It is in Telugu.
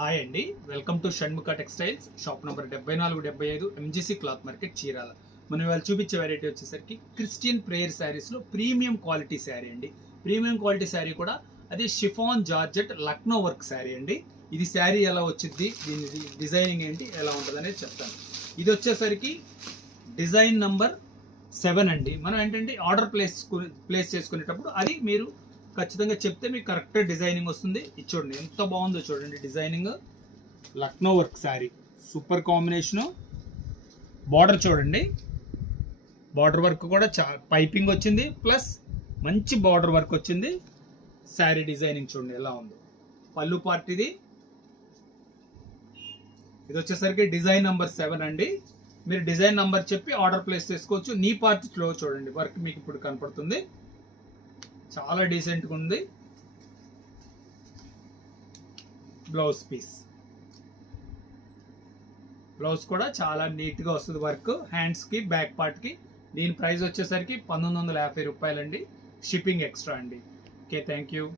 హాయ్ అండి, welcome to Shanmukha textiles, shop number 7475 MGC cloth market Chirala. మనం ఇవాళ చూపించే వెరైటీ వచ్చేసరికి క్రిస్టియన్ ప్రేయర్ శారీస్లో ప్రీమియం క్వాలిటీ శారీ అండి. ప్రీమియం క్వాలిటీ శారీ కూడా అది chiffon georgette Lucknow work sari అండి. ఇది శారీ ఎలా వచ్చింది, దీని డిజైనింగ్ ఏంటి, ఎలా ఉంటుంది అనేది చెప్తాను. ఇది వచ్చేసరికి డిజైన్ నంబర్ 7 అండి. మనం ఏంటంటే ఆర్డర్ ప్లేస్ చేసుకునేటప్పుడు అది మీరు ఖచ్చితంగా చెప్తే మీకు కరెక్ట్ డిజైనింగ్ వస్తుంది. ఇది చూడండి ఎంత బాగుందో చూడండి, designing Lucknow work sari, super combination. Border చూడండి, బార్డర్ వర్క్ కూడా పైపింగ్ వచ్చింది, ప్లస్ మంచి బార్డర్ వర్క్ వచ్చింది. శారీ డిజైనింగ్ చూడండి ఎలా ఉందో. పళ్ళు పార్ట్ ఇది వచ్చేసరికి డిజైన్ నంబర్ 7 అండి. మీరు డిజైన్ నంబర్ చెప్పి ఆర్డర్ ప్లేస్ చేసుకోవచ్చు. నీ పార్ట్ స్లో చూడండి, వర్క్ మీకు ఇప్పుడు కనపడుతుంది. చాలా డీసెంట్గా ఉంది. బ్లౌజ్ పీస్, బ్లౌజ్ కూడా చాలా నీట్గా వస్తుంది వర్క్, హ్యాండ్స్కి బ్యాక్ పార్ట్కి. దీని ప్రైస్ వచ్చేసరికి 1950 రూపాయలండి. షిప్పింగ్ ఎక్స్ట్రా అండి. Okay, thank you.